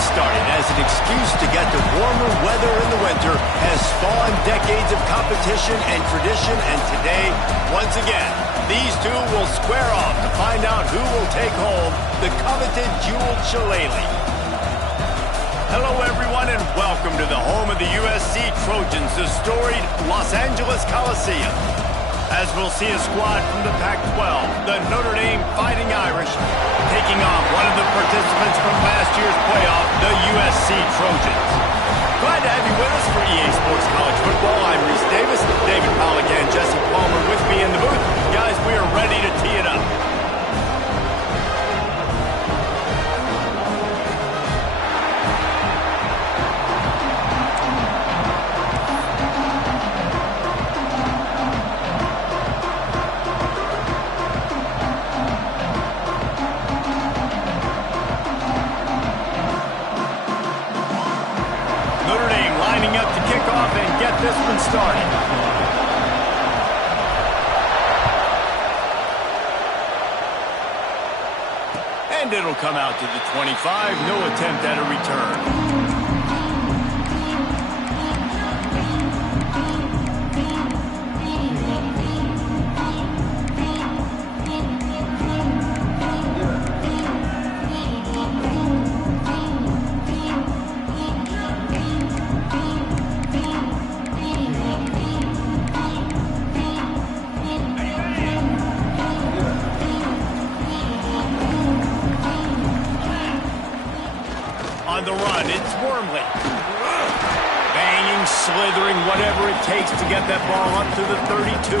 started as an excuse to get to warmer weather in the winter has spawned decades of competition and tradition, and today, once again, these two will square off to find out who will take home the coveted jeweled shillelagh. Hello, everyone, and welcome to the home of the USC Trojans, the storied Los Angeles Coliseum. As we'll see a squad from the Pac-12, the Notre Dame Fighting Irish, taking on one of the participants from last year's playoff, the USC Trojans. Glad to have you with us for EA Sports College Football. I'm Reese Davis, David Pollack, and Jesse Palmer with me in the booth. Guys, we are ready to tee it up. And get this one started. And it'll come out to the 25. No attempt at a return. On the run, it's Wormley. Banging, slithering, whatever it takes to get that ball up to the 32.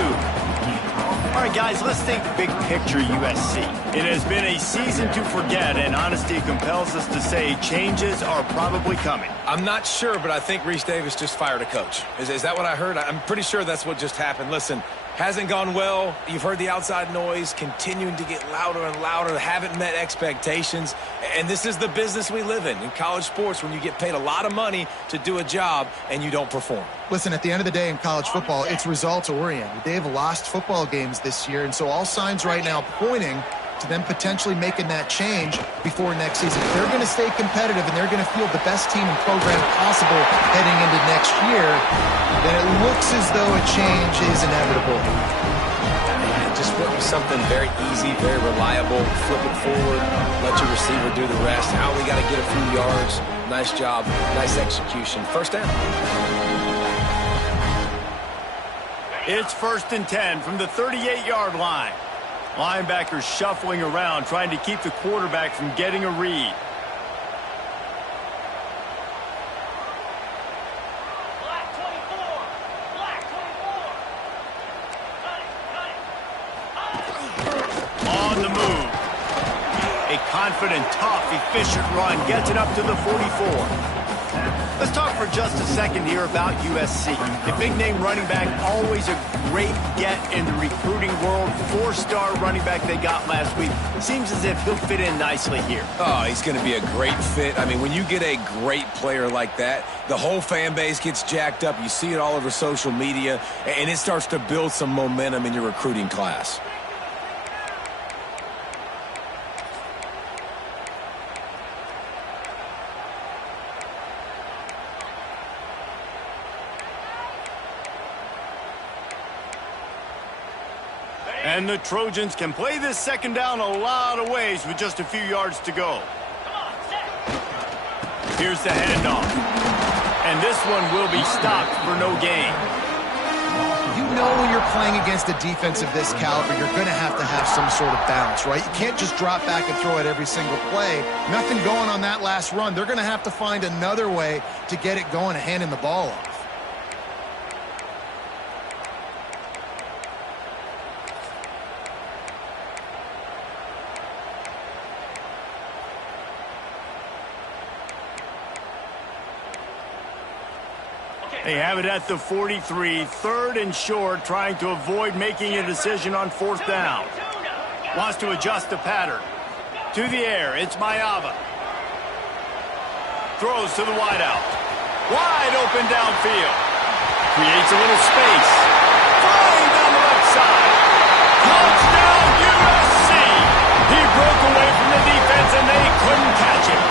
All right, guys, let's think big picture USC. It has been a season to forget, and honesty compels us to say changes are probably coming. I'm not sure, but I think Reese Davis just fired a coach. Is that what I heard? I'm pretty sure that's what just happened. Listen, hasn't gone well. You've heard the outside noise continuing to get louder and louder. Haven't met expectations. And this is the business we live in college sports, when you get paid a lot of money to do a job and you don't perform. Listen, at the end of the day in college football, it's results-oriented. They've lost football games this year, and so all signs right now pointing to them potentially making that change before next season. If they're going to stay competitive and they're going to field the best team and program possible heading into next year, then it looks as though a change is inevitable. Just something very easy, very reliable. Flip it forward, let your receiver do the rest. How we got to get a few yards. Nice job, nice execution. First down. It's 1st and 10 from the 38-yard line. Linebackers shuffling around, trying to keep the quarterback from getting a read. On the move. A confident, tough, efficient run gets it up to the 44. Let's talk for just a second here about USC. A big-name running back, always a great get in the recruiting world. 4-star running back they got last week. Seems as if he'll fit in nicely here. Oh, he's going to be a great fit. I mean, when you get a great player like that, the whole fan base gets jacked up. You see it all over social media, and it starts to build some momentum in your recruiting class. And the Trojans can play this second down a lot of ways with just a few yards to go. Here's the handoff. And this one will be stopped for no gain. You know when you're playing against a defense of this caliber, you're going to have some sort of balance, right? You can't just drop back and throw it every single play. Nothing going on that last run. They're going to have to find another way to get it going and handing the ball off. They have it at the 43, 3rd and short, trying to avoid making a decision on 4th down. Wants to adjust the pattern. To the air, it's Mayava. Throws to the wideout. Wide open downfield. Creates a little space. Flying down the left side. Touchdown USC. He broke away from the defense and they couldn't catch him.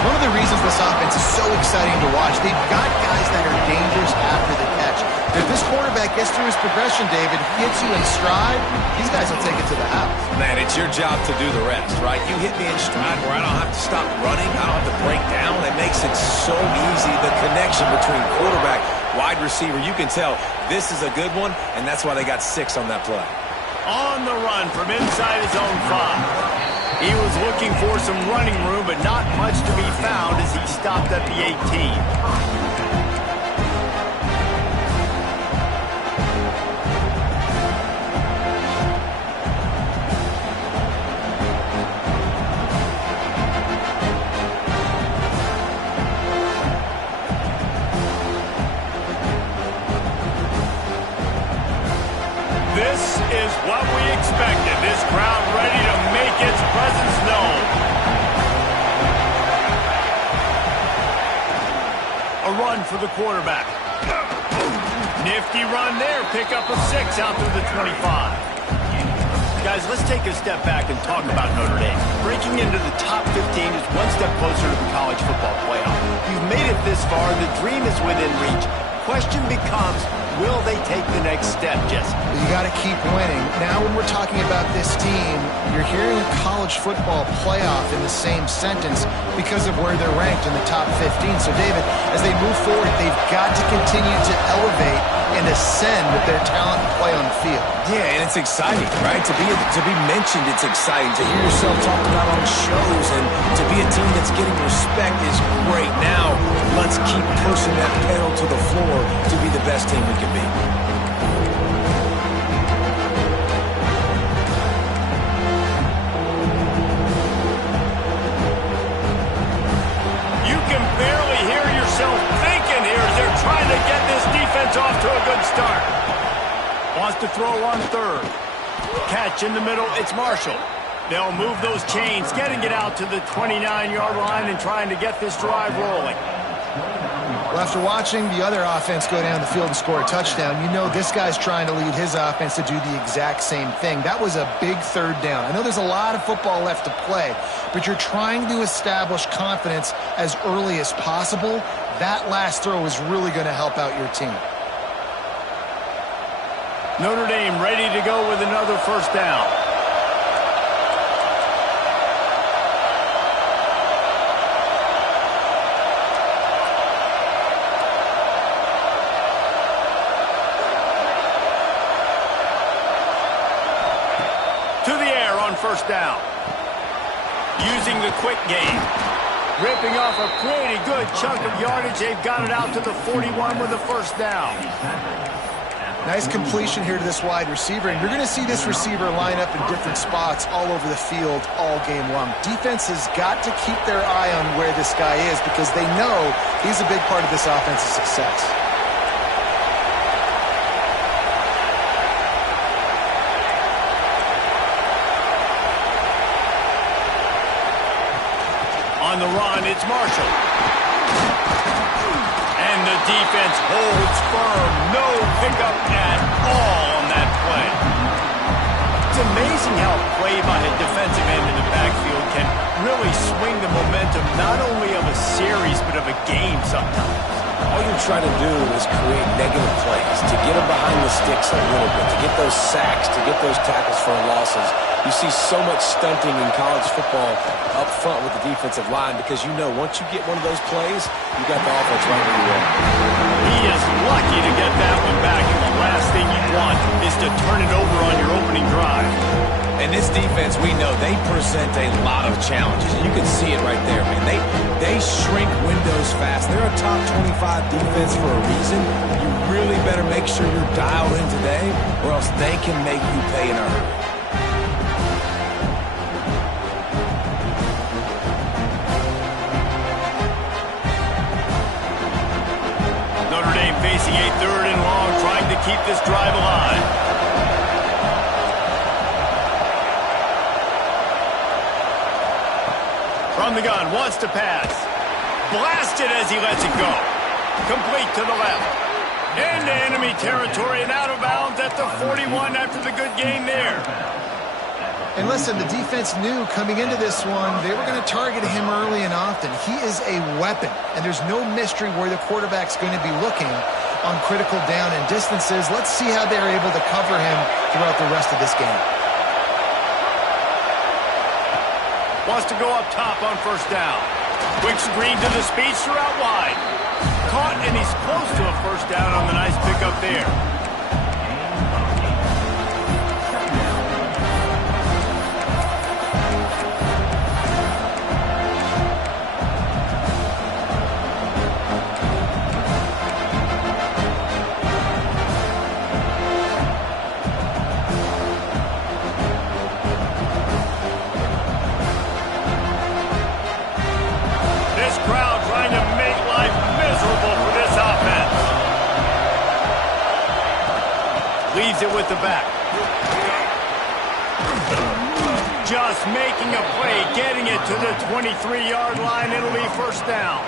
One of the reasons this offense is so exciting to watch, they've got guys that are dangerous after the catch. If this quarterback gets through his progression, David, hits you in stride, these guys will take it to the house. Man, it's your job to do the rest, right? You hit me in stride where I don't have to stop running. I don't have to break down. It makes it so easy. The connection between quarterback, wide receiver, you can tell this is a good one, and that's why they got 6 on that play. On the run from inside his own 5. He was looking for some running room, but not much to be found as he stopped at the 18. This is what we expected. This crowd ready to make its presence known. A run for the quarterback. Nifty run there. Pick up a 6 out through the 25. Guys, let's take a step back and talk about Notre Dame. Breaking into the top 15 is one step closer to the college football playoff. You've made it this far. The dream is within reach. Question becomes, will they take the next step, Jesse? You got to keep winning. Now when we're talking about this team, you're hearing a college football playoff in the same sentence because of where they're ranked in the top 15. So, David, as they move forward, they've got to continue to elevate and ascend with their talent and play on the field. Yeah, and it's exciting, right? To be mentioned, it's exciting. To hear yourself talked about on shows and to be a team that's getting respect is great. Now, let's keep pushing that pedal to the floor to be the best team we can be. You can barely hear yourself thinking here as they're trying to get this defense off to a good start. Wants to throw on 3rd. Catch in the middle, it's Marshall. They'll move those chains, getting it out to the 29-yard line and trying to get this drive rolling. Well, after watching the other offense go down the field and score a touchdown, you know this guy's trying to lead his offense to do the exact same thing. That was a big 3rd down. I know there's a lot of football left to play, but you're trying to establish confidence as early as possible. That last throw is really going to help out your team. Notre Dame ready to go with another 1st down. To the air on 1st down. Using the quick game. Ripping off a pretty good chunk of yardage. They've got it out to the 41 with a 1st down. Nice completion here to this wide receiver, and you're going to see this receiver line up in different spots all over the field all game long. Defense has got to keep their eye on where this guy is because they know he's a big part of this offense's success. On the run, it's Marshall. And the defense holds firm. No pickup at all on that play. It's amazing how a play by a defensive end in the backfield can really swing the momentum not only of a series but of a game sometimes. All you're trying to do is create negative plays, to get them behind the sticks a little bit, to get those sacks, to get those tackles for losses. You see so much stunting in college football up front with the defensive line because you know once you get one of those plays, you got the offense right where you want. He is lucky to get that one back, and the last thing you want is to turn it over on your opening drive. And this defense, we know, they present a lot of challenges. You can see it right there, man. They shrink windows fast. They're a top 25 defense for a reason. You really better make sure you're dialed in today, or else they can make you pay in a hurry. Notre Dame facing a 3rd and long, trying to keep this drive alive. From the gun, wants to pass. Blasted as he lets it go. Complete to the left. Into enemy territory and out of bounds at the 41 after the good game there. And listen, the defense knew coming into this one, they were going to target him early and often. He is a weapon, and there's no mystery where the quarterback's going to be looking on critical down and distances. Let's see how they're able to cover him throughout the rest of this game. Wants to go up top on first down. Quick screen to the speedster out wide. Caught, and he's close to a first down on the nice pickup there. Leaves it with the back. Just making a play, getting it to the 23-yard line. It'll be first down.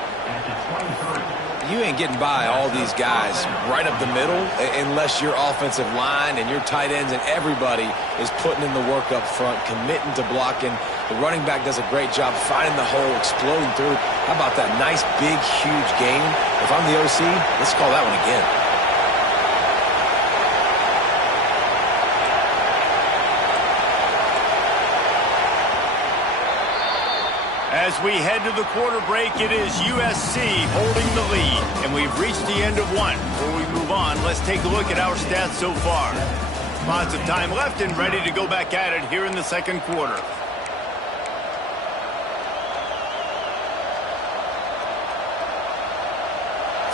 You ain't getting by all these guys right up the middle unless your offensive line and your tight ends and everybody is putting in the work up front, committing to blocking. The running back does a great job finding the hole, exploding through. How about that nice, big, huge game? If I'm the OC, let's call that one again. As we head to the quarter break, it is USC holding the lead, and we've reached the end of one. Before we move on, let's take a look at our stats so far. Lots of time left and ready to go back at it here in the second quarter.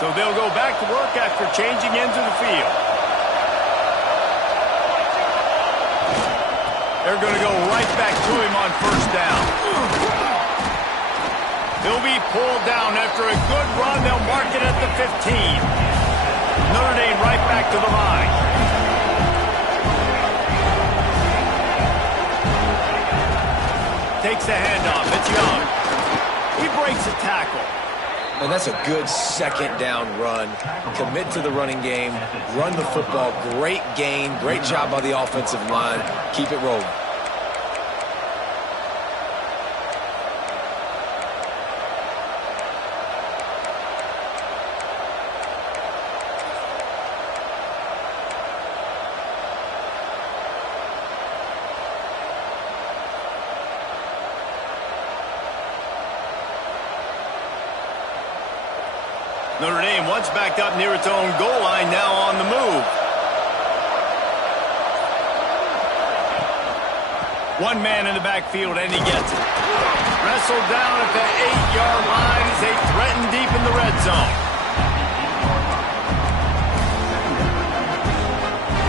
So they'll go back to work after changing into the field. They're going to go right back to him on first down. He'll be pulled down after a good run. They'll mark it at the 15. Notre Dame right back to the line. Takes the handoff. It's Young. He breaks a tackle. And that's a good second down run. Commit to the running game. Run the football. Great gain. Great job by the offensive line. Keep it rolling. Notre Dame once backed up near its own goal line, now on the move. One man in the backfield, and he gets it. Wrestled down at the 8-yard line as they threaten deep in the red zone.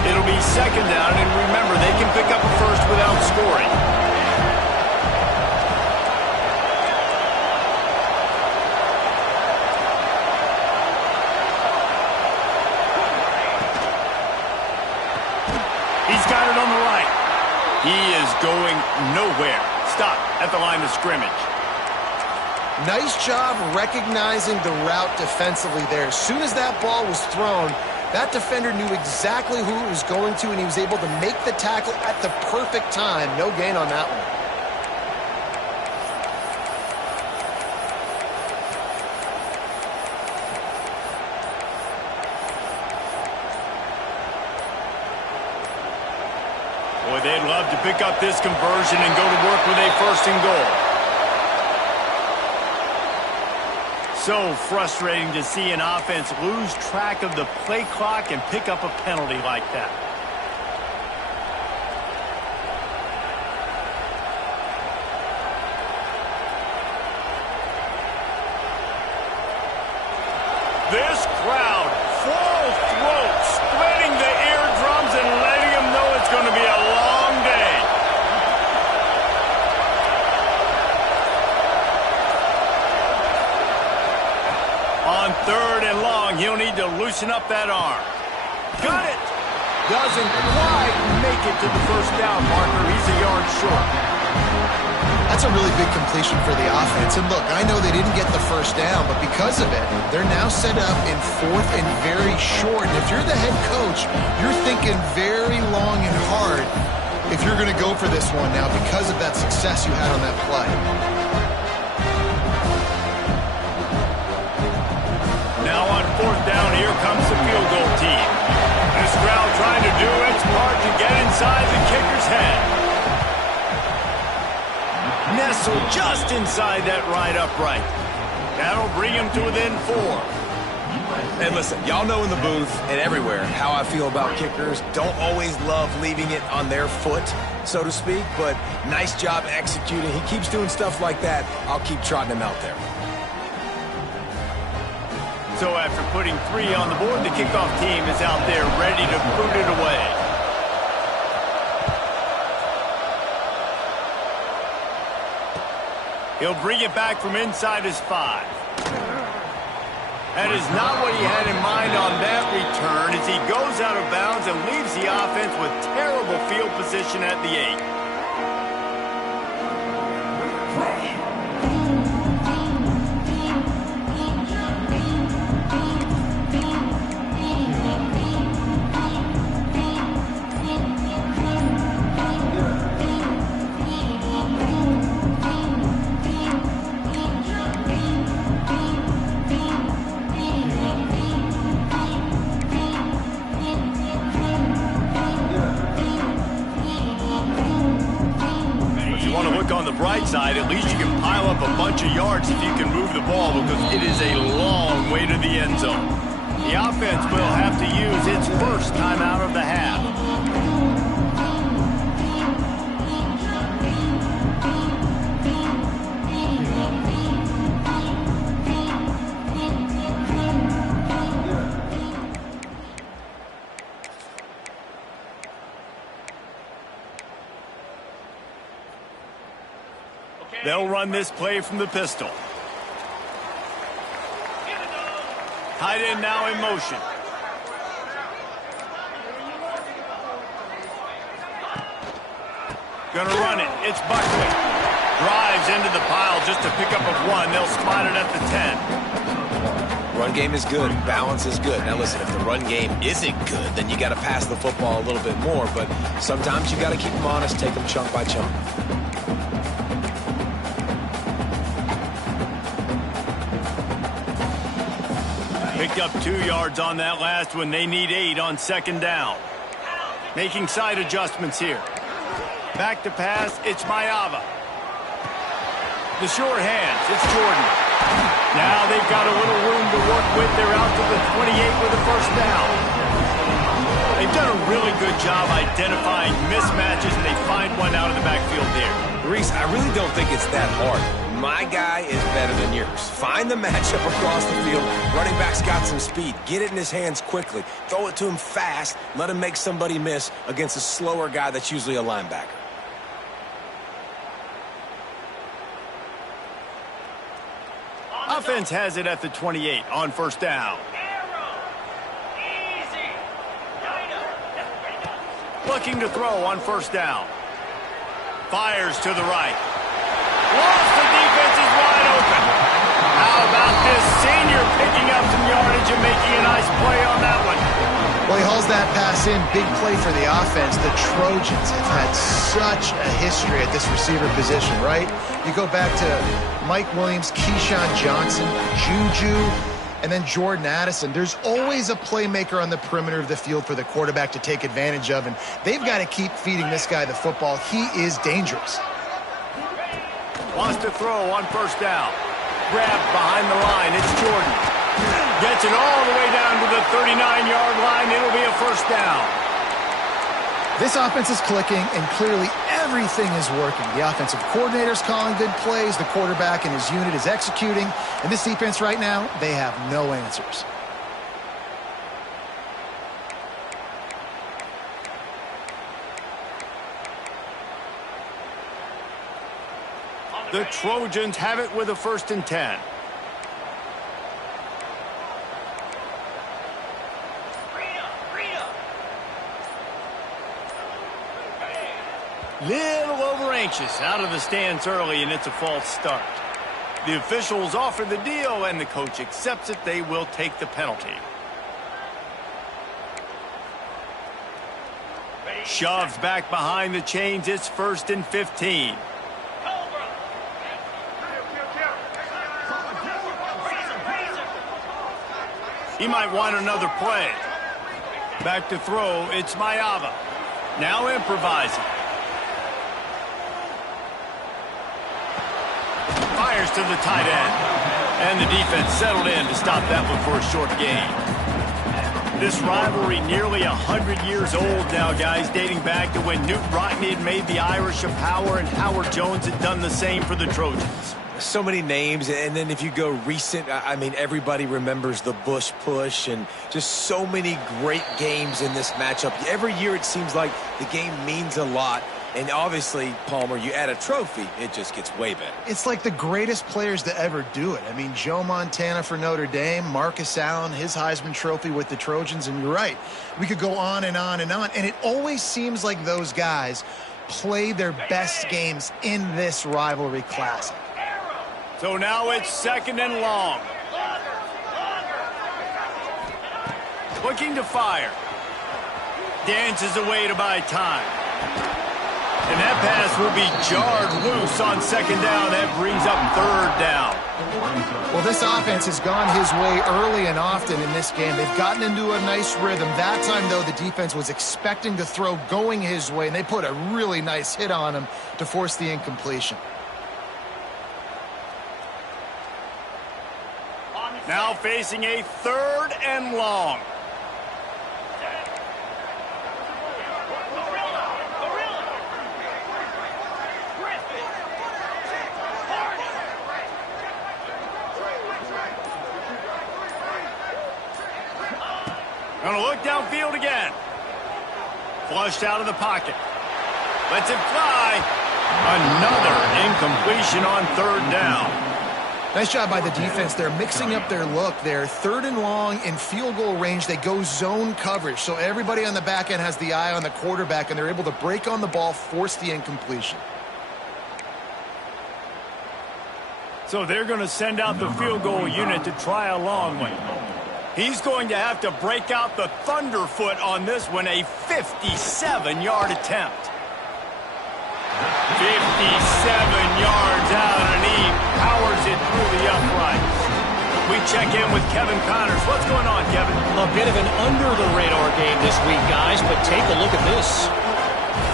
It'll be second down, and remember, they can pick up a first without scoring. He's got it on the right. He is going nowhere. Stop at the line of scrimmage. Nice job recognizing the route defensively there. As soon as that ball was thrown, that defender knew exactly who it was going to, and he was able to make the tackle at the perfect time. No gain on that one. Boy, they'd love to pick up this conversion and go to work with a first and goal. So frustrating to see an offense lose track of the play clock and pick up a penalty like that. This crowd, full throat, splitting the eardrums and letting them know it's going to be a long day. On third and long, he'll need to loosen up that arm. Got it. Doesn't quite make it to the first down marker. He's a yard short. That's a really big completion for the offense. And look, I know they didn't get the first down, but because of it, they're now set up in fourth and very short. And if you're the head coach, you're thinking very long and hard if you're going to go for this one now because of that success you had on that play. Now on 4th down, here comes the field goal team. This crowd trying to do its part to get inside the kicker's head. Nestled just inside that right upright. That'll bring him to within 4. And listen, y'all know in the booth and everywhere how I feel about kickers. Don't always love leaving it on their foot, so to speak, but nice job executing. He keeps doing stuff like that. I'll keep trotting him out there. So after putting 3 on the board, the kickoff team is out there ready to boot it away. He'll bring it back from inside his 5. That is not what he had in mind on that return as he goes out of bounds and leaves the offense with terrible field position at the 8. Side, at least you can pile up a bunch of yards if you can move the ball because it is a long way to the end zone. The offense will have to use its first timeout of the half. They'll run this play from the pistol. Tight end now in motion. Gonna run it. It's Buckley. Drives into the pile just to pick up a 1. They'll spot it at the 10. Run game is good. Balance is good. Now listen, if the run game isn't good, then you got to pass the football a little bit more. But sometimes you got to keep them honest, take them chunk by chunk. Picked up 2 yards on that last one. They need 8 on 2nd down. Making side adjustments here. Back to pass. It's Mayava. The short hands. It's Jordan. Now they've got a little room to work with. They're out to the 28 with a 1st down. They've done a really good job identifying mismatches, and they find one out of the backfield there. Reese, I really don't think it's that hard. My guy is better than yours. Find the matchup across the field. Running back's got some speed. Get it in his hands quickly. Throw it to him fast. Let him make somebody miss against a slower guy that's usually a linebacker. Offense has it at the 28 on 1st down. Looking to throw on 1st down. Fires to the right. Lost, the defense is wide open. How about this senior picking up some yardage and making a nice play on that one? Well, he hauls that pass in. Big play for the offense. The Trojans have had such a history at this receiver position, right? You go back to Mike Williams, Keyshawn Johnson, Juju, and then Jordan Addison. There's always a playmaker on the perimeter of the field for the quarterback to take advantage of, and they've got to keep feeding this guy the football. He is dangerous. Wants to throw on 1st down. Grabbed behind the line. It's Jordan. Gets it all the way down to the 39-yard line. It'll be a 1st down. This offense is clicking, and clearly everything is working. The offensive coordinator's calling good plays. The quarterback and his unit is executing. And this defense right now, they have no answers. The Trojans have it with a 1st and 10. Little over anxious out of the stands early, and it's a false start. The officials offer the deal, and the coach accepts it. They will take the penalty. Shoves back behind the chains. It's 1st and 15. He might want another play. Back to throw. It's Mayava. Now improvising. Fires to the tight end. And the defense settled in to stop that one for a short gain. This rivalry nearly 100 years old now, guys, dating back to when Newt Rockne had made the Irish a power and Howard Jones had done the same for the Trojans. So many names, and then if you go recent, I mean, everybody remembers the Bush push and just so many great games in this matchup. Every year it seems like the game means a lot. And obviously, Palmer, you add a trophy, it just gets way better. It's like the greatest players to ever do it. I mean, Joe Montana for Notre Dame, Marcus Allen, his Heisman Trophy with the Trojans, and you're right. We could go on and on and on, and it always seems like those guys play their best games in this rivalry classic. So now it's 2nd and long. Looking to fire. Dances away to buy time. And that pass will be jarred loose on 2nd down. That brings up 3rd down. Well, this offense has gone his way early and often in this game. They've gotten into a nice rhythm. That time, though, the defense was expecting to throw going his way, and they put a really nice hit on him to force the incompletion. Now facing a 3rd and long. Gonna look downfield again. Flushed out of the pocket. Lets it fly. Another incompletion on 3rd down. Nice job by the defense. They're mixing up their look. They're 3rd and long in field goal range. They go zone coverage. So everybody on the back end has the eye on the quarterback, and they're able to break on the ball, force the incompletion. So they're going to send out the field goal unit to try a long one. He's going to have to break out the thunderfoot on this one, a 57-yard attempt. 57 yards out, and he powers it through the uprights. We check in with Kevin Connors. What's going on, Kevin? A bit of an under-the-radar game this week, guys, but take a look at this.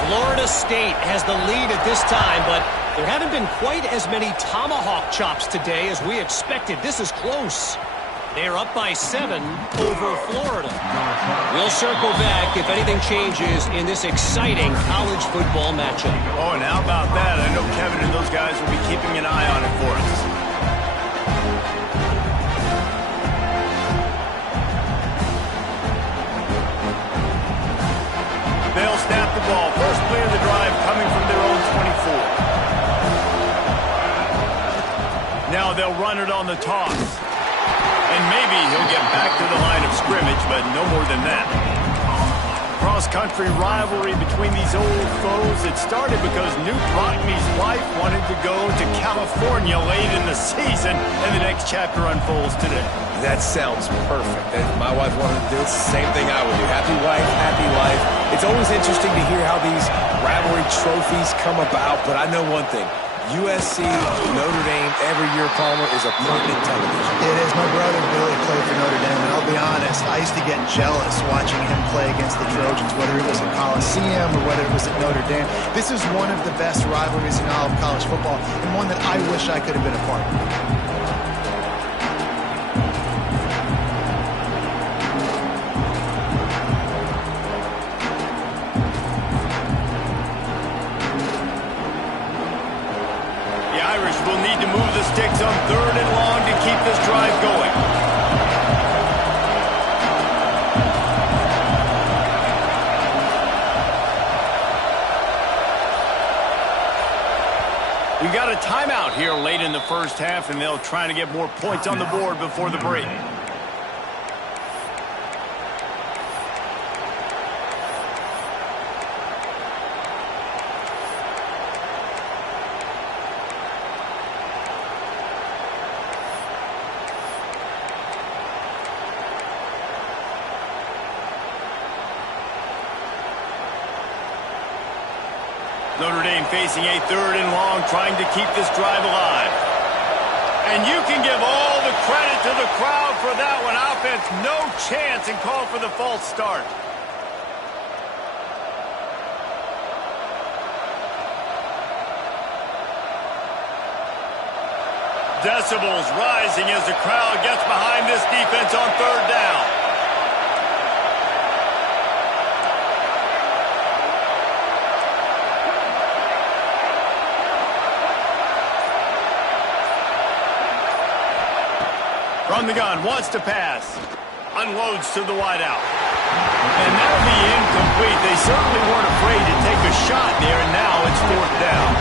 Florida State has the lead at this time, but there haven't been quite as many tomahawk chops today as we expected. This is close. They're up by 7 over Florida. We'll circle back if anything changes in this exciting college football matchup. Oh, and how about that? I know Kevin and those guys will be keeping an eye on it for us. They'll snap the ball. First play of the drive coming from their own 24. Now they'll run it on the toss. And maybe he'll get back to the line of scrimmage, but no more than that. Cross-country rivalry between these old foes. It started because Newt Rockne's wife wanted to go to California late in the season, and the next chapter unfolds today. That sounds perfect. If my wife wanted to do it, it's the same thing I would do. Happy wife, happy life. It's always interesting to hear how these rivalry trophies come about, but I know one thing. USC, Notre Dame, every year, Palmer, is a permanent television. It is. My brother Billy played for Notre Dame, and I'll be honest, I used to get jealous watching him play against the Trojans, whether it was at Coliseum or whether it was at Notre Dame. This is one of the best rivalries in all of college football, and one that I wish I could have been a part of. Will need to move the sticks on 3rd and long to keep this drive going. We got a timeout here late in the first half, and they'll try to get more points on the board before the break. Notre Dame facing a 3rd and long, trying to keep this drive alive. And you can give all the credit to the crowd for that one. Offense, no chance, and call for the false start. Decibels rising as the crowd gets behind this defense on 3rd down. From the gun, wants to pass. Unloads to the wideout. And that'll be incomplete. They certainly weren't afraid to take a shot there, and now it's 4th down.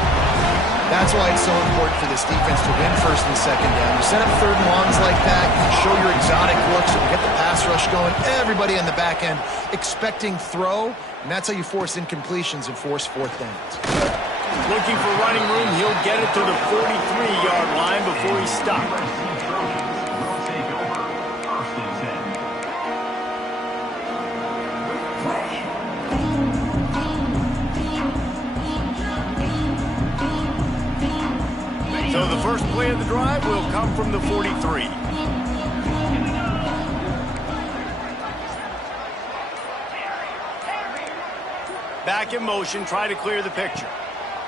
That's why it's so important for this defense to win 1st and 2nd down. You set up 3rd and longs like that, you show your exotic looks, you get the pass rush going, everybody in the back end expecting throw, and that's how you force incompletions and force 4th downs. Looking for running room, he'll get it to the 43-yard line before he stops. So the first play of the drive will come from the 43. Back in motion, try to clear the picture.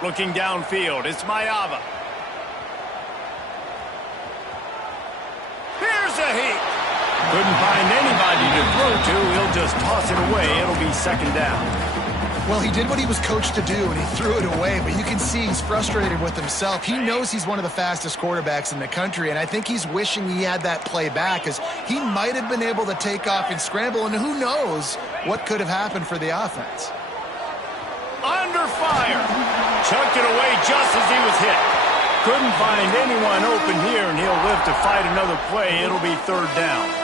Looking downfield, it's Mayava. Here's a heat. Couldn't find anybody to throw to. He'll just toss it away. It'll be 2nd down. Well, he did what he was coached to do, and he threw it away, but you can see he's frustrated with himself. He knows he's one of the fastest quarterbacks in the country, and I think he's wishing he had that play back, because he might have been able to take off and scramble, and who knows what could have happened for the offense. Under fire. Chucked it away just as he was hit. Couldn't find anyone open here, and he'll live to fight another play. It'll be 3rd down.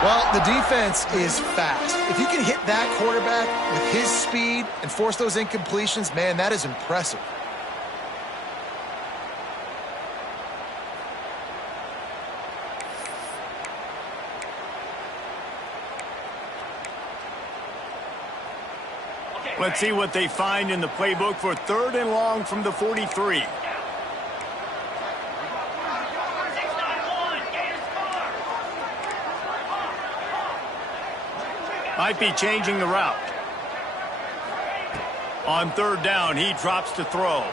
Well, the defense is fast. If you can hit that quarterback with his speed and force those incompletions, man, that is impressive. Let's see what they find in the playbook for 3rd and long from the 43. Might be changing the route. On 3rd down, he drops to throw.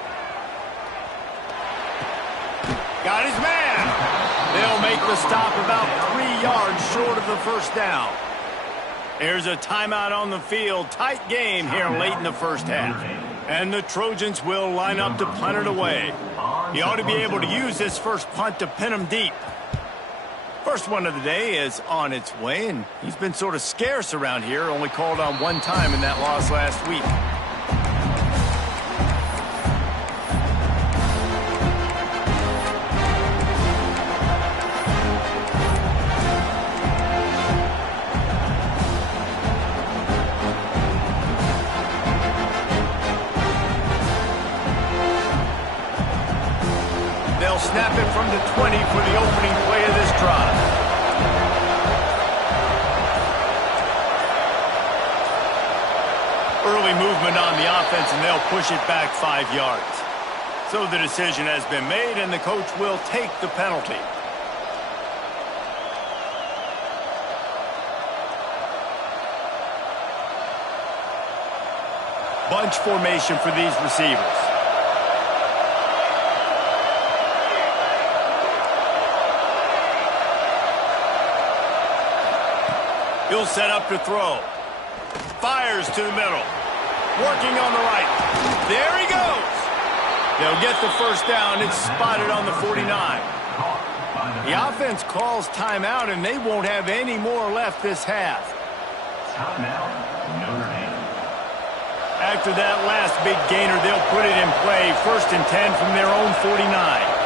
Got his man. They'll make the stop about 3 yards short of the 1st down. There's a timeout on the field. Tight game here late in the 1st half. And the Trojans will line up to punt it away. He ought to be able to use this first punt to pin him deep. First one of the day is on its way, and he's been sort of scarce around here, only called on 1 time in that loss last week. They'll snap it from the 20 for the opening play of this drive. Early movement on the offense, and they'll push it back 5 yards. So the decision has been made, and the coach will take the penalty. Bunch formation for these receivers. He'll set up to throw. Fires to the middle. Working on the right. There he goes. They'll get the 1st down. It's spotted on the 49. The offense calls timeout, and they won't have any more left this half. Timeout, Notre Dame. After that last big gainer, they'll put it in play. 1st and 10 from their own 49.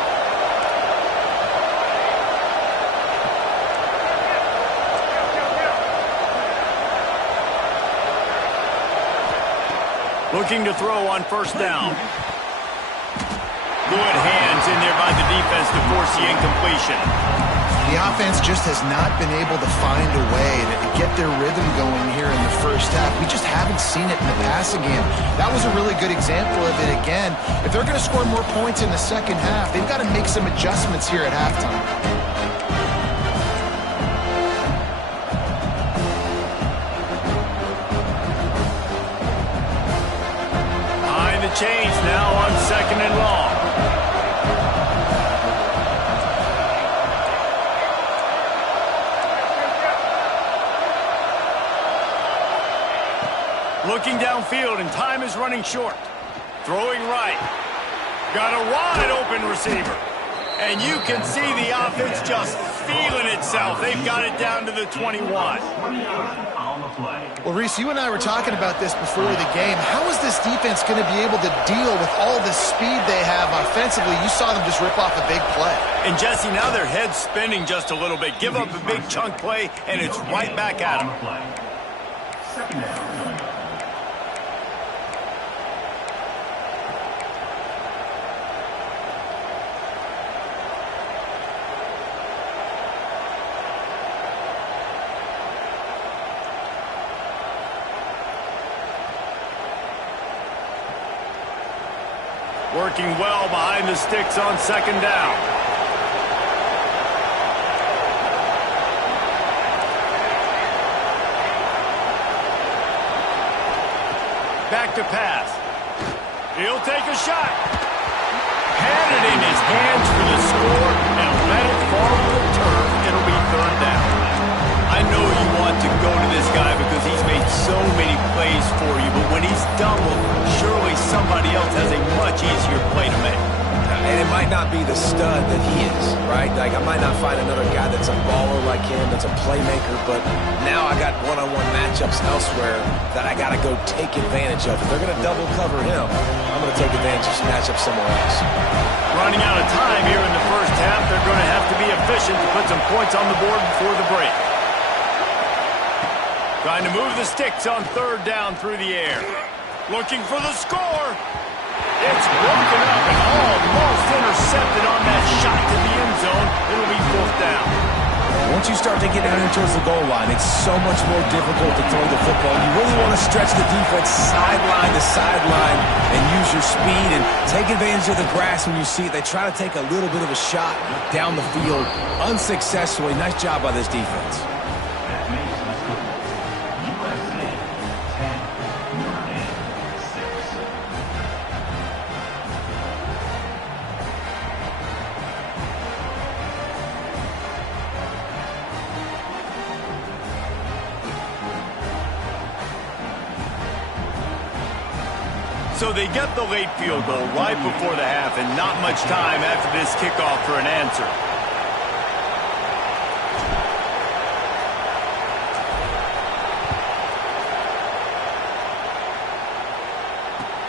Looking to throw on 1st down. Good hands in there by the defense to force the incompletion. The offense just has not been able to find a way to get their rhythm going here in the first half. We just haven't seen it in the passing game. That was a really good example of it again. If they're going to score more points in the second half, they've got to make some adjustments here at halftime. Behind the chains now on 2nd and long. Looking downfield, and time is running short. Throwing right. Got a wide open receiver. And you can see the offense just feeling itself. They've got it down to the 21. Well, Reese, you and I were talking about this before the game. How is this defense going to be able to deal with all the speed they have offensively? You saw them just rip off a big play. And, Jesse, now their head's spinning just a little bit. Give up a big chunk play, and it's right back at them. Second down. Working well behind the sticks on 2nd down. Back to pass. He'll take a shot. Had it in his hands for the score and let it fall to the turf. It'll be 3rd down. I know you want to go to this guy because he's made so many plays for you, but when he's doubled, surely somebody else has a much easier play to make. And it might not be the stud that he is, right? Like, I might not find another guy that's a baller like him, that's a playmaker, but now I got one-on-one matchups elsewhere that I got to go take advantage of. If they're going to double cover him, I'm going to take advantage of matchups somewhere else. Running out of time here in the first half, they're going to have to be efficient to put some points on the board before the break. Trying to move the sticks on 3rd down through the air. Looking for the score. It's broken up and almost intercepted on that shot to the end zone. It'll be 4th down. Once you start to get down in towards the goal line, it's so much more difficult to throw the football. You really want to stretch the defense sideline to sideline and use your speed and take advantage of the grass when you see it. They try to take a little bit of a shot down the field unsuccessfully. Nice job by this defense. So they get the late field goal right before the half and not much time after this kickoff for an answer.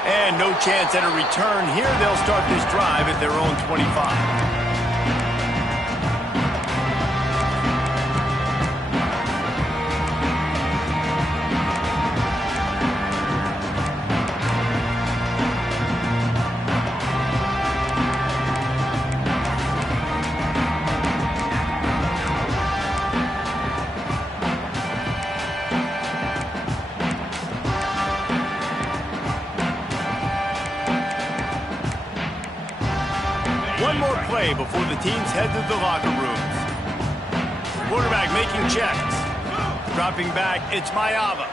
And no chance at a return here. They'll start this drive at their own 25. One more play before the teams head to the locker rooms. Quarterback making checks. Dropping back, it's Mayava.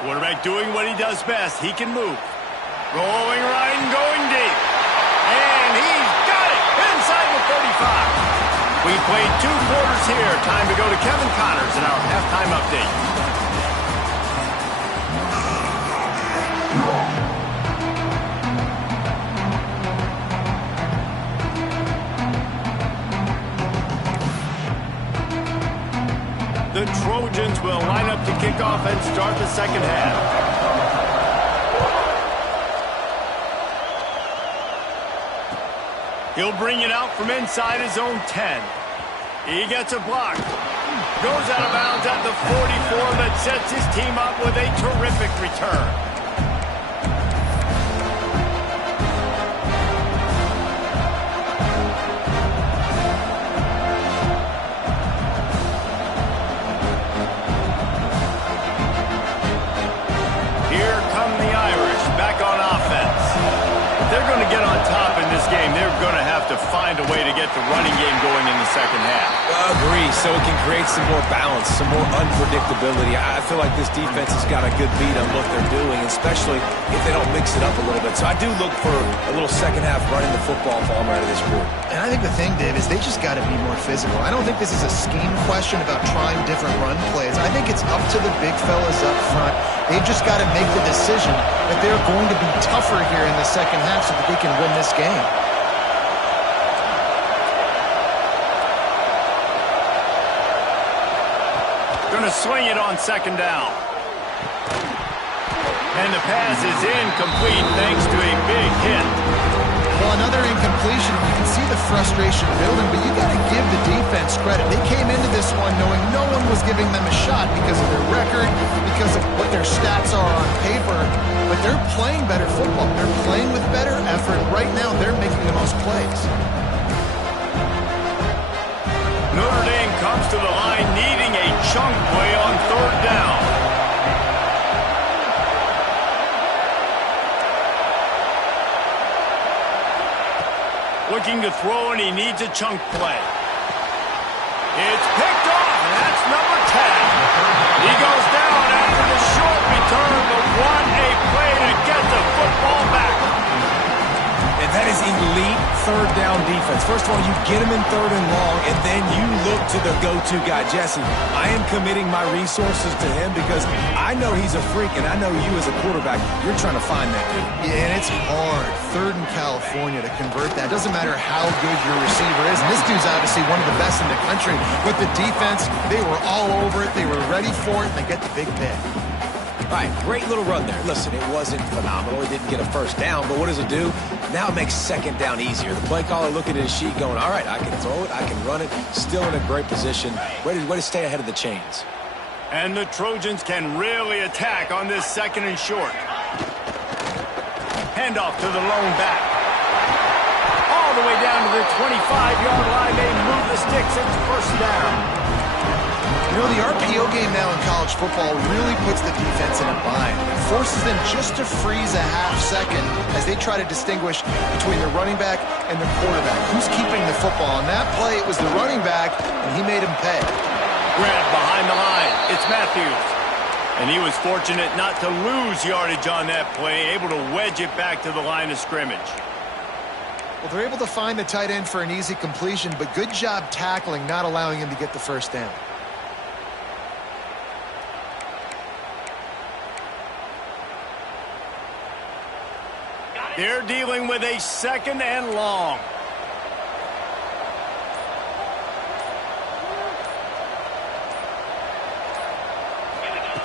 Quarterback doing what he does best. He can move. Rolling right and going deep. And he's got it inside the 35. We played 2 quarters here. Time to go to Kevin Connors in our halftime update. The Trojans will line up to kick off and start the second half. He'll bring it out from inside his own 10. He gets a block. Goes out of bounds at the 44, that sets his team up with a terrific return. find a way to get the running game going in the second half. Agree, so it can create some more balance, some more unpredictability. I feel like this defense has got a good beat on what they're doing, especially if they don't mix it up a little bit. So I do look for a little second half running the football if I'm out of this group. And I think the thing, Dave, is they just got to be more physical. I don't think this is a scheme question about trying different run plays. I think it's up to the big fellas up front. They've just got to make the decision that they're going to be tougher here in the second half so that they can win this game. Going to swing it on second down. And the pass is incomplete thanks to a big hit. Well, another incompletion. You can see the frustration building, but you got to give the defense credit. They came into this one knowing no one was giving them a shot because of their record, because of what their stats are on paper, but they're playing better football. They're playing with better effort. Right now, they're making the most plays. Notre Dame comes to the line needing a chunk play on third down. Looking to throw, and he needs a chunk play. It's picked off, and that's number 10. He goes down after the short return, but what a play to get the football back. And that is elite third down defense. First of all, you get him in third and long, and then you look to the go-to guy. Jesse, I am committing my resources to him because I know he's a freak, and I know you as a quarterback, you're trying to find that dude. Yeah, and it's hard. Third in California to convert that. Doesn't matter how good your receiver is. And this dude's obviously one of the best in the country. But the defense, they were all over it. They were ready for it, and they get the big pick. All right, great little run there. Listen, it wasn't phenomenal. He didn't get a first down, but what does it do? Now it makes second down easier. The play caller looking at his sheet going, all right, I can throw it, I can run it, still in a great position, ready to stay ahead of the chains. And the Trojans can really attack on this second and short. Handoff to the lone back. All the way down to the 25-yard line. They move the sticks. It's first down. You know, the RPO game now in college football really puts the defense in a bind. It forces them just to freeze a half second as they try to distinguish between the running back and the quarterback. Who's keeping the football? On that play, it was the running back, and he made him pay. Grab behind the line. It's Matthews. And he was fortunate not to lose yardage on that play, able to wedge it back to the line of scrimmage. Well, they're able to find the tight end for an easy completion, but good job tackling, not allowing him to get the first down. They're dealing with a second and long.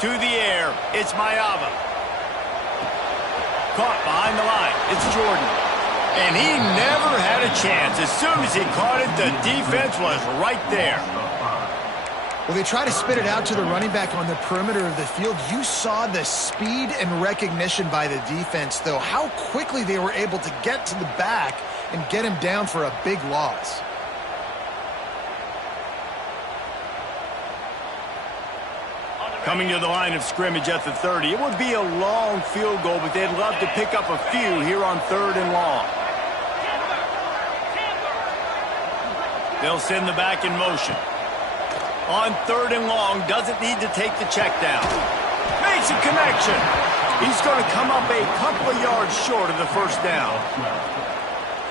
To the air, it's Mayava. Caught behind the line, it's Jordan. And he never had a chance. As soon as he caught it, the defense was right there. Well, they try to spit it out to the running back on the perimeter of the field. You saw the speed and recognition by the defense, though, how quickly they were able to get to the back and get him down for a big loss. Coming to the line of scrimmage at the 30. It would be a long field goal, but they'd love to pick up a few here on third and long. They'll send the back in motion. On third and long, doesn't need to take the check down. Makes a connection. He's going to come up a couple of yards short of the first down.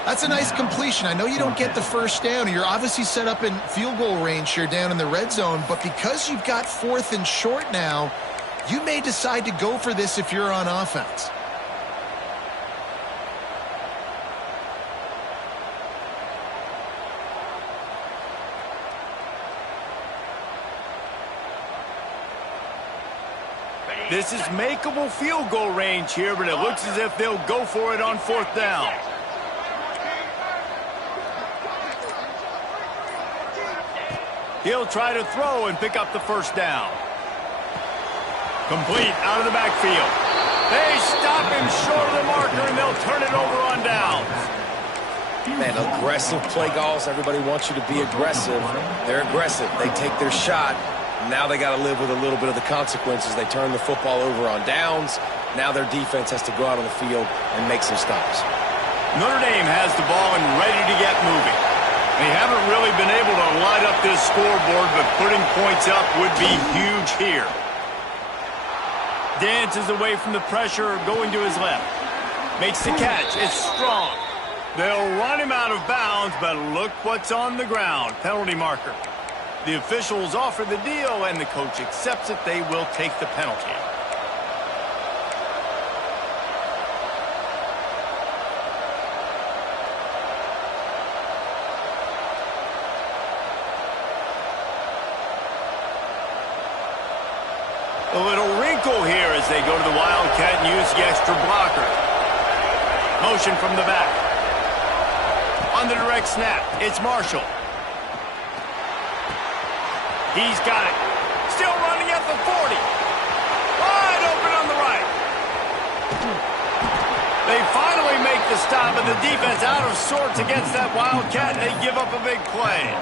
That's a nice completion. I know you don't get the first down. You're obviously set up in field goal range here down in the red zone, but because you've got fourth and short now, you may decide to go for this if you're on offense. This is makeable field goal range here, but it looks as if they'll go for it on fourth down. He'll try to throw and pick up the first down. Complete out of the backfield. They stop him short of the marker, and they'll turn it over on downs. Man, aggressive play calls. Everybody wants you to be aggressive. They're aggressive. They take their shot. Now they got to live with a little bit of the consequences. They turn the football over on downs. Now their defense has to go out on the field and make some stops. Notre Dame has the ball and ready to get moving. They haven't really been able to light up this scoreboard, but putting points up would be huge here. Dances away from the pressure, going to his left. Makes the catch. It's strong. They'll run him out of bounds, but look what's on the ground. Penalty marker. The officials offer the deal, and the coach accepts it. They will take the penalty. A little wrinkle here as they go to the Wildcat and use the extra blocker. Motion from the back. On the direct snap, it's Marshall. He's got it. Still running at the 40. Wide open on the right. They finally make the stop, and the defense out of sorts against that Wildcat, and they give up a big play.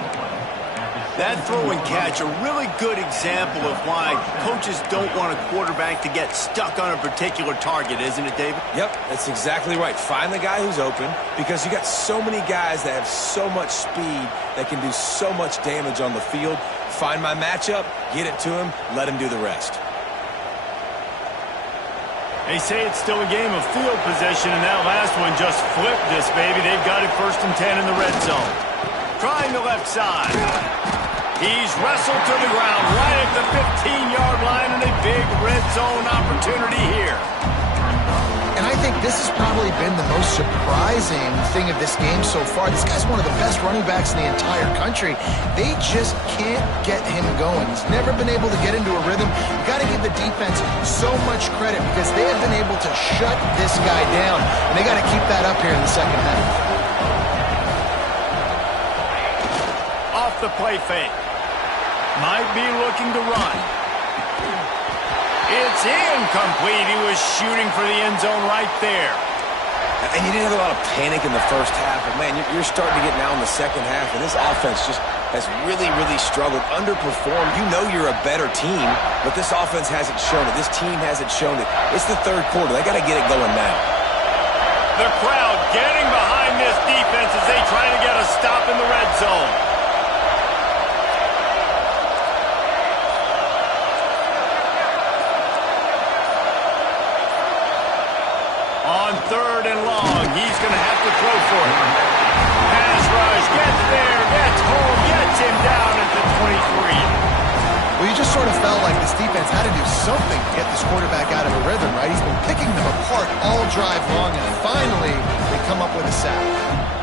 That throw and catch, a really good example of why coaches don't want a quarterback to get stuck on a particular target, isn't it, David? Yep, that's exactly right. Find the guy who's open, because you got so many guys that have so much speed that can do so much damage on the field. Find my matchup, get it to him, let him do the rest. They say it's still a game of field possession, and that last one just flipped this baby. They've got it 1st and 10 in the red zone. Trying the left side. He's wrestled to the ground right at the 15-yard line, and a big red zone opportunity here. And I think this has probably been the most surprising thing of this game so far. This guy's one of the best running backs in the entire country. They just can't get him going. He's never been able to get into a rhythm. You got to give the defense so much credit because they have been able to shut this guy down, and they got to keep that up here in the second half. Off the play fake. Might be looking to run. It's incomplete. He was shooting for the end zone right there. And you didn't have a lot of panic in the first half, but man, you're starting to get now in the second half, and this offense just has really, really struggled, underperformed. You know you're a better team, but this offense hasn't shown it. This team hasn't shown it. It's the third quarter. They got to get it going now. The crowd getting behind this defense as they try to get a stop in the red zone. On 3rd and long, he's going to have to throw for it. Pass rush, gets there, gets home, gets him down at the 23. Well, you just sort of felt like this defense had to do something to get this quarterback out of a rhythm, right? He's been picking them apart all drive long, and finally they come up with a sack.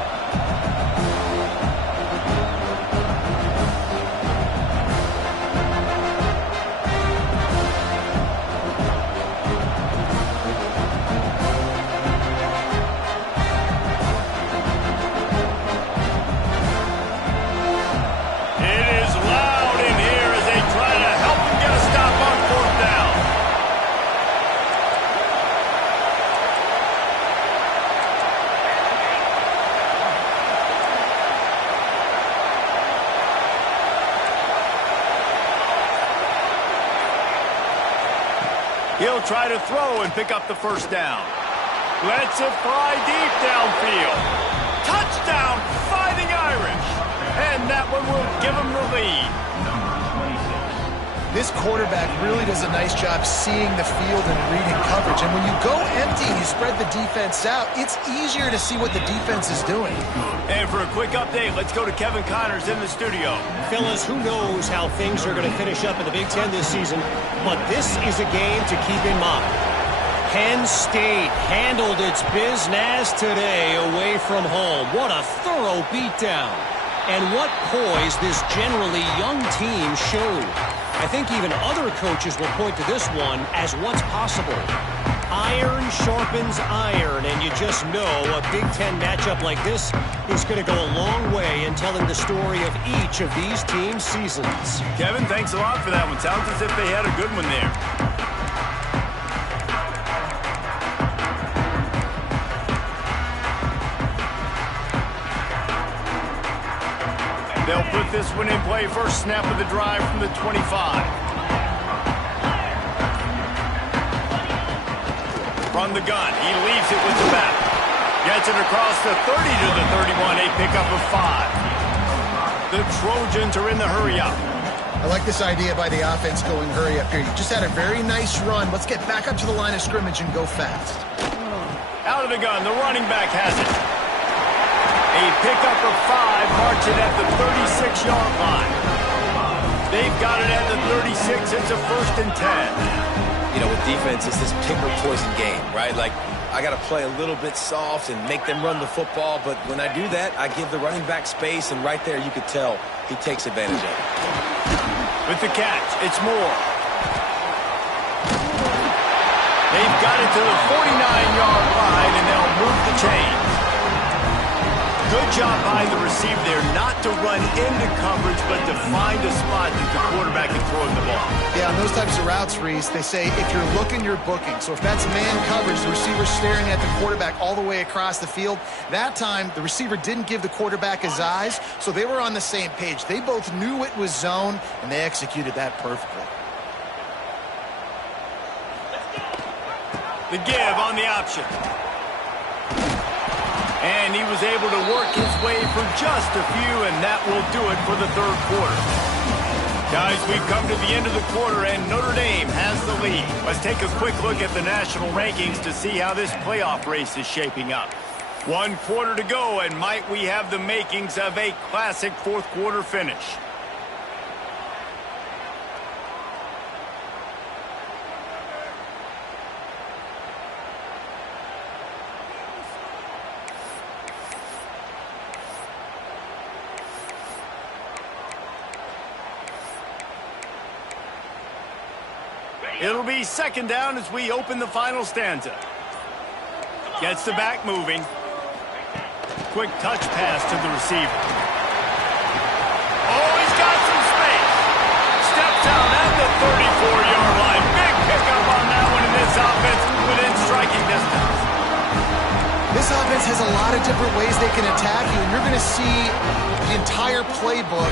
He'll try to throw and pick up the first down. Lets it fly deep downfield. Touchdown, Fighting Irish. And that one will give him the lead. This quarterback really does a nice job seeing the field and reading coverage. And when you go empty and you spread the defense out, it's easier to see what the defense is doing. And for a quick update, let's go to Kevin Connors in the studio. Fellas, who knows how things are going to finish up in the Big Ten this season, but this is a game to keep in mind. Penn State handled its business today away from home. What a thorough beatdown. And what poise this generally young team showed. I think even other coaches will point to this one as what's possible. Iron sharpens iron, and you just know a Big Ten matchup like this is going to go a long way in telling the story of each of these teams' seasons. Kevin, thanks a lot for that one. Sounds as if they had a good one there. They'll put this one in play. First snap of the drive from the 25. From the gun, he leaves it with the back. Gets it across the 30 to the 31, a pickup of 5. The Trojans are in the hurry-up. I like this idea by the offense going hurry up here. You just had a very nice run. Let's get back up to the line of scrimmage and go fast. Out of the gun, the running back has it. A pickup of 5, marching at the 36-yard line. They've got it at the 36. It's a 1st and 10. You know, with defense, it's this pick or poison game, right? Like, I got to play a little bit soft and make them run the football, but when I do that, I give the running back space, and right there you could tell he takes advantage of it. With the catch, it's Moore. They've got it to the 49-yard line, and they'll move the chains. Good job by the receiver there not to run into coverage, but to find a spot that the quarterback can throw the ball. Yeah, on those types of routes, Reese, they say if you're looking, you're booking. So if that's man coverage, the receiver's staring at the quarterback all the way across the field. That time, the receiver didn't give the quarterback his eyes, so they were on the same page. They both knew it was zone, and they executed that perfectly. The give on the option. And he was able to work his way for just a few, and that will do it for the 3rd quarter. Guys, we've come to the end of the quarter, and Notre Dame has the lead. Let's take a quick look at the national rankings to see how this playoff race is shaping up. 1 quarter to go, and might we have the makings of a classic 4th quarter finish. It'll be 2nd down as we open the final stanza. Gets the back moving. Quick touch pass to the receiver. Oh, he's got some space. Steps out at the 34-yard line. Big pickup on that one in this offense within striking distance. This offense has a lot of different ways they can attack you, and you're going to see the entire playbook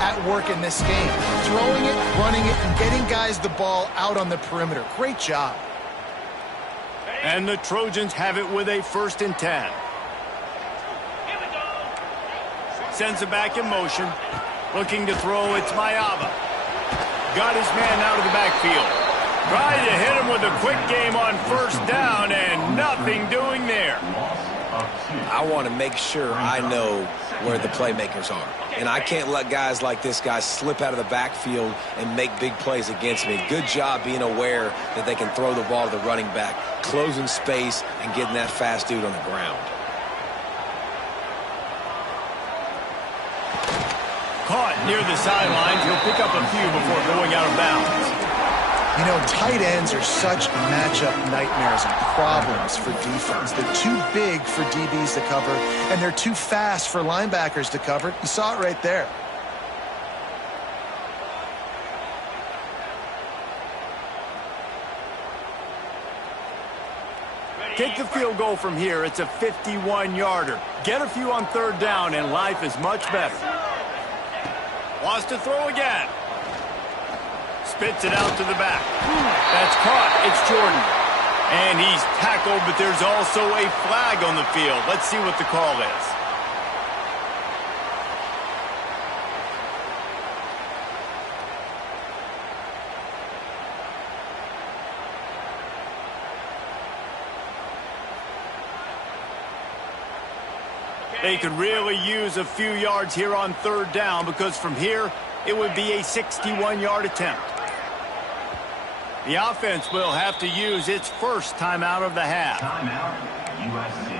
at work in this game. Throwing it, running it, and getting guys the ball out on the perimeter. Great job. And the Trojans have it with a 1st and 10. Sends it back in motion. Looking to throw, it's Mayava. Got his man out of the backfield. Tried to hit him with a quick game on 1st down, and nothing doing there. I want to make sure I know where the playmakers are. And I can't let guys like this guy slip out of the backfield and make big plays against me. Good job being aware that they can throw the ball to the running back, closing space, and getting that fast dude on the ground. Caught near the sidelines. He'll pick up a few before going out of bounds. You know, tight ends are such matchup nightmares and problems for defense. They're too big for DBs to cover, and they're too fast for linebackers to cover. You saw it right there. Take the field goal from here. It's a 51-yarder. Get a few on 3rd down, and life is much better. Wants to throw again. Spits it out to the back. That's caught. It's Jordan. And he's tackled, but there's also a flag on the field. Let's see what the call is. They could really use a few yards here on 3rd down, because from here, it would be a 61-yard attempt. The offense will have to use its 1st timeout of the half. Timeout, USC.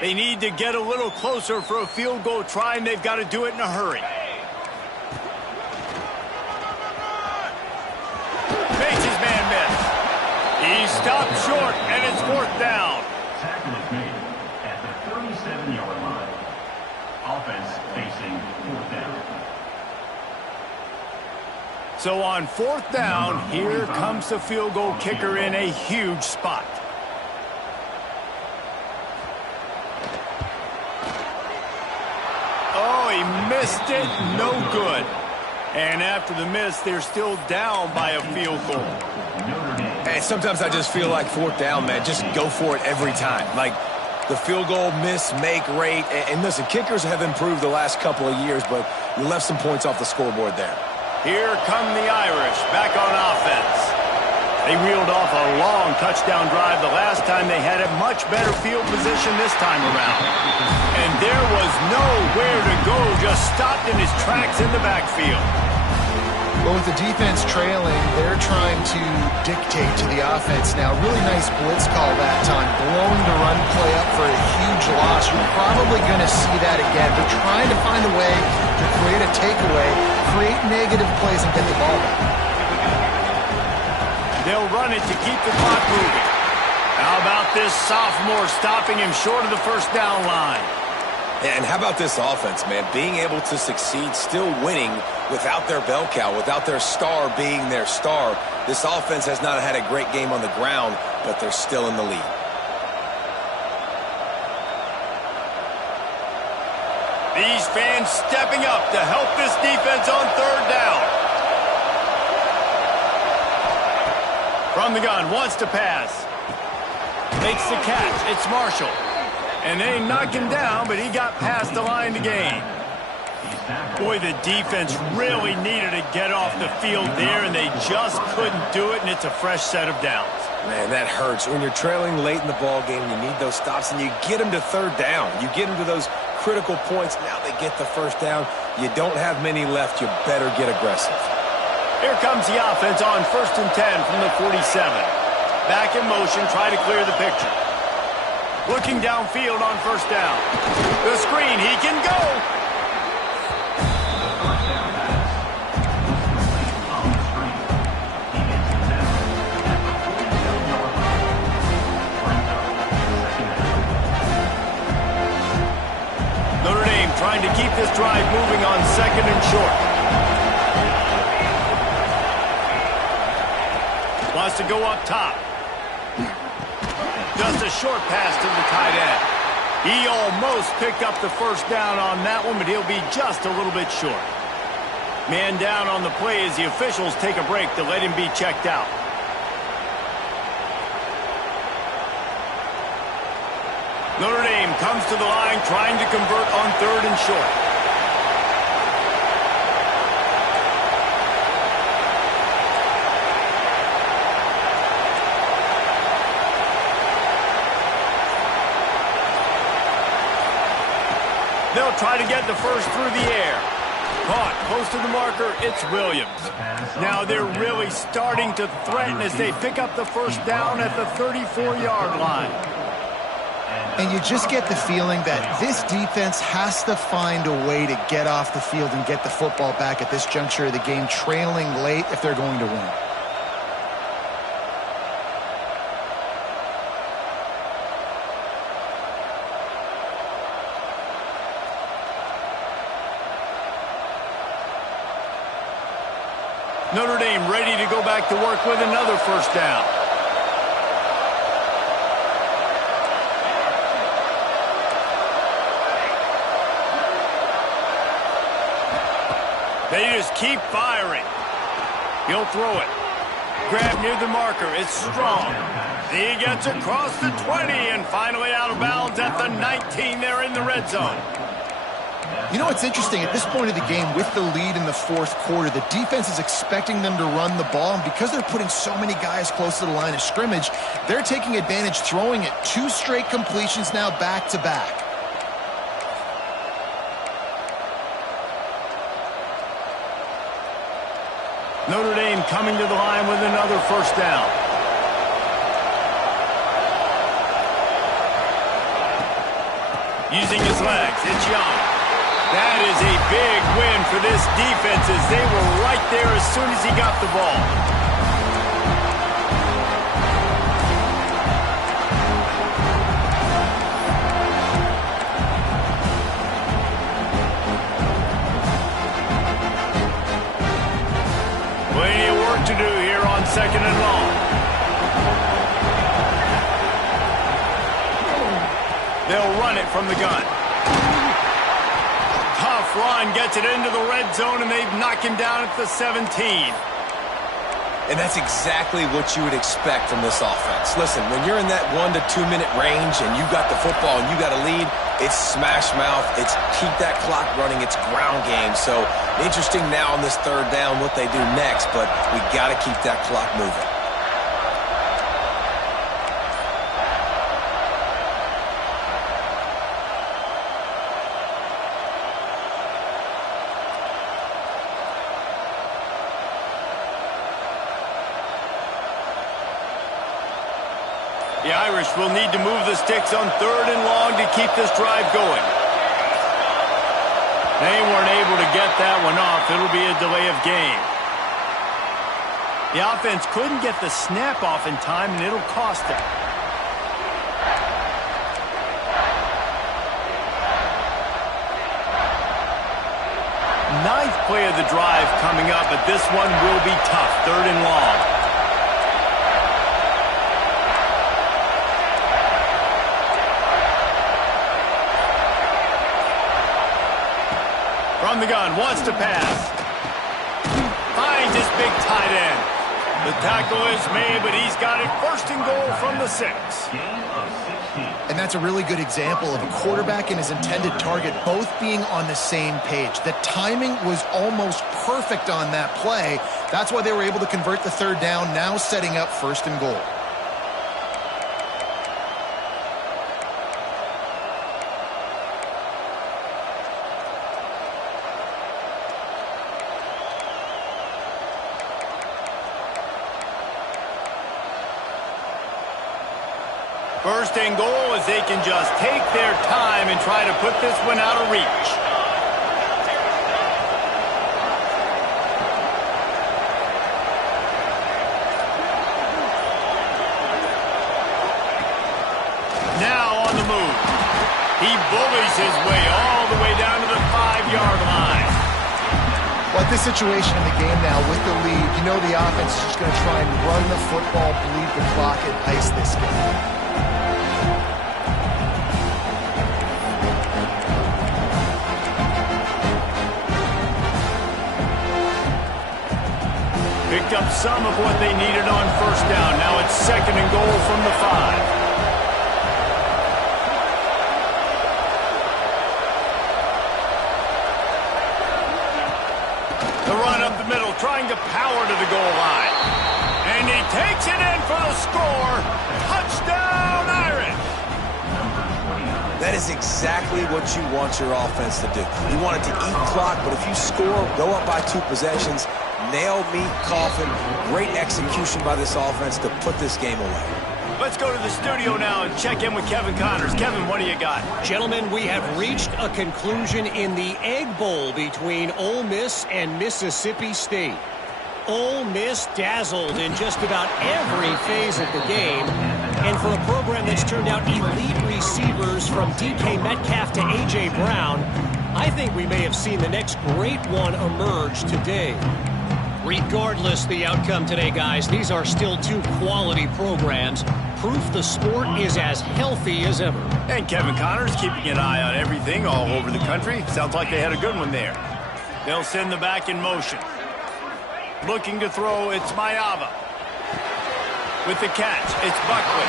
They need to get a little closer for a field goal try, and they've got to do it in a hurry. Makes his man miss. He stopped short, and it's 4th down. Tackle is made at the 37-yard line. Offense facing 4th down. So on 4th down, here comes the field goal kicker in a huge spot. Oh, he Missed it, no good. And after the miss, they're still down by a field goal. Hey, sometimes I just feel like fourth down, man. Just go for it every time. Like the field goal miss, make rate. And listen, kickers have improved the last couple of years, but you left some points off the scoreboard there. Here come the Irish back on offense. They reeled off a long touchdown drive the last time. They had a much better field position this time around. And there was nowhere to go, just stopped in his tracks in the backfield. Well, with the defense trailing, they're trying to dictate to the offense now. Really nice blitz call that time, blowing the run play up for a huge loss. You're probably going to see that again. They're trying to find a way to create a takeaway, create negative plays, and get the ball back. They'll run it to keep the clock moving. How about this sophomore stopping him short of the first down line? And how about this offense, man? Being able to succeed, still winning without their bell cow, without their star being their star. This offense has not had a great game on the ground, but they're still in the lead. These fans stepping up to help this defense on third down. From the gun, wants to pass. Makes the catch. It's Marshall. And they knocked him down, but he got past the line to gain. Boy, the defense really needed to get off the field there, and they just couldn't do it, and it's a fresh set of downs. Man, that hurts. When you're trailing late in the ball game, you need those stops, and you get them to third down. You get them to those critical points. Now they get the first down. You don't have many left. You better get aggressive. Here comes the offense on 1st and 10 from the 47. Back in motion, try to clear the picture. Looking downfield on first down. The screen, he can go. Notre Dame trying to keep this drive moving on 2nd and short. Wants to go up top. Just a short pass to the tight end. He almost picked up the first down on that one, but he'll be just a little bit short. Man down on the play as the officials take a break to let him be checked out. Notre Dame comes to the line trying to convert on 3rd and short. They'll try to get the first through the air. Caught close to the marker, it's Williams. Now they're really starting to threaten as they pick up the first down at the 34-yard line. And you just get the feeling that this defense has to find a way to get off the field and get the football back at this juncture of the game, trailing late if they're going to win. Notre Dame ready to go back to work with another first down. They just keep firing. He'll throw it. Grab near the marker. It's Strong. He gets across the 20 and finally out of bounds at the 19. They're in the red zone. You know what's interesting? At this point of the game, with the lead in the 4th quarter, the defense is expecting them to run the ball, and because they're putting so many guys close to the line of scrimmage, they're taking advantage, throwing it 2 straight completions now back-to-back. Notre Dame coming to the line with another first down. Using his legs, it's Young. That is a big win for this defense as they were right there as soon as he got the ball. Plenty of work to do here on 2nd and long. They'll run it from the gun. Tough run gets it into the red zone, and they've knocked him down at the 17. And that's exactly what you would expect from this offense. Listen, when you're in that 1 to 2 minute range and you've got the football and you got a lead, it's smash mouth, it's keep that clock running, it's ground game. So interesting now on this third down what they do next, but we got to keep that clock moving. The Irish will need to move the sticks on 3rd and long to keep this drive going. They weren't able to get that one off. It'll be a delay of game. The offense couldn't get the snap off in time, and it'll cost them. Ninth play of the drive coming up, but this one will be tough. 3rd and long. From the gun, wants to pass. Finds his big tight end. The tackle is made, but he's got it 1st and goal from the 6. And that's a really good example of a quarterback and his intended target both being on the same page. The timing was almost perfect on that play. That's why they were able to convert the 3rd down, now setting up 1st and goal. First and goal as they can just take their time and try to put this one out of reach. Now on the move. He bullies his way all the way down to the 5-yard line. Well, at this situation in the game now with the lead, you know the offense is just going to try and run the football, bleed the clock, and ice this game. Picked up some of what they needed on 1st down. Now it's 2nd and goal from the 5. The run up the middle, trying to power to the goal line. And he takes it in for the score. Touchdown, Irish! That is exactly what you want your offense to do. You want it to eat clock, but if you score, go up by 2 possessions, nail meat coffin, great execution by this offense to put this game away. Let's go to the studio now and check in with Kevin Connors. Kevin, what do you got? Gentlemen, we have reached a conclusion in the Egg Bowl between Ole Miss and Mississippi State. Ole Miss dazzled in just about every phase of the game. And for a program that's turned out elite receivers from DK Metcalf to A.J. Brown, I think we may have seen the next great one emerge today. Regardless the outcome today, guys, these are still 2 quality programs. Proof the sport is as healthy as ever. And Kevin Connors keeping an eye on everything all over the country. Sounds like they had a good one there. They'll send the back in motion. Looking to throw, it's Mayava. With the catch, it's Buckley.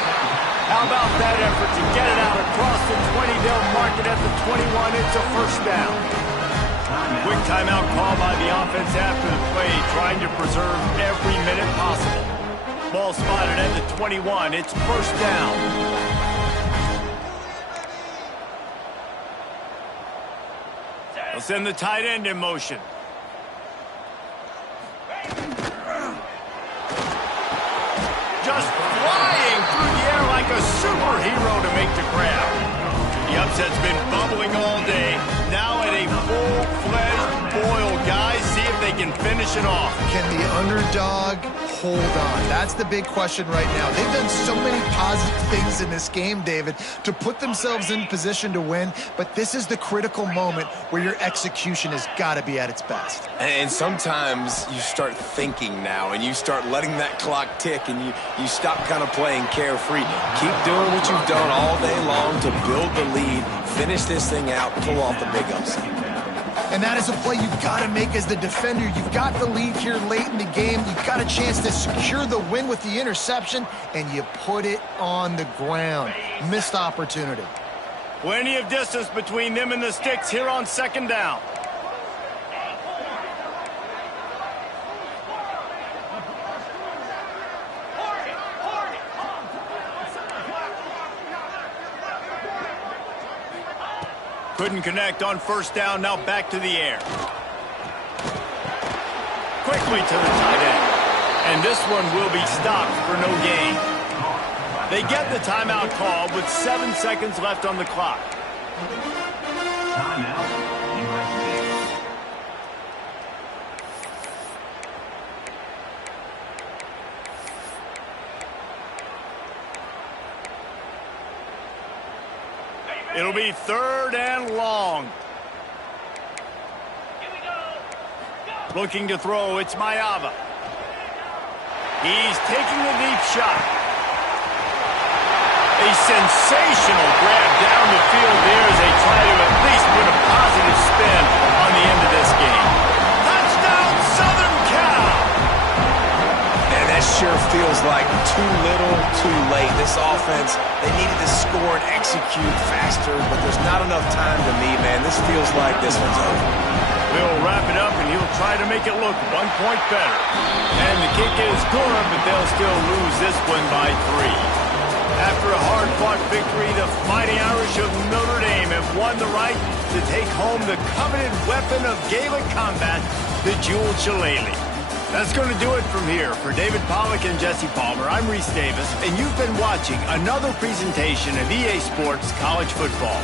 How about that effort to get it out across the 20? They'll mark it at the 21. It's a 1st down. Quick timeout call by the offense after the play, trying to preserve every minute possible. Ball spotted at the 21. It's 1st down. They'll send the tight end in motion. Just flying through the air like a superhero to make the grab. The upset's been bubbling all day. Now at a full-fledged boil, guys. See if they can finish it off. Can the underdog hold on? That's the big question right now. They've done so many positive things in this game, David, to put themselves in position to win, but this is the critical moment where your execution has got to be at its best. And sometimes you start thinking now, and you start letting that clock tick, and you stop kind of playing carefree. Keep doing what you've done all day long to build the lead, finish this thing out, pull off the big upset. And that is a play you've got to make as the defender. You've got the lead here late in the game. You've got a chance to secure the win with the interception, and you put it on the ground. Missed opportunity. Plenty of distance between them and the sticks here on second down. Couldn't connect on first down, now back to the air. Quickly to the tight end. And this one will be stopped for no gain. They get the timeout call with 7 seconds left on the clock. Timeout, USC. It'll be third and long. Looking to throw, it's Mayava. He's taking a deep shot. A sensational grab down the field there as they try to at least put a positive spin on the end of this game. Touchdown, Southern Cal! And that sure feels like too little, too late. This offense, they needed to score and execute faster, but there's not enough time to me, man. This feels like this one's over. He'll wrap it up, and he'll try to make it look 1 point better. And the kick is good, but they'll still lose this one by 3. After a hard-fought victory, the Mighty Irish of Notre Dame have won the right to take home the coveted weapon of Gaelic combat, the jeweled shillelagh. That's going to do it from here. For David Pollack and Jesse Palmer, I'm Reese Davis, and you've been watching another presentation of EA Sports College Football.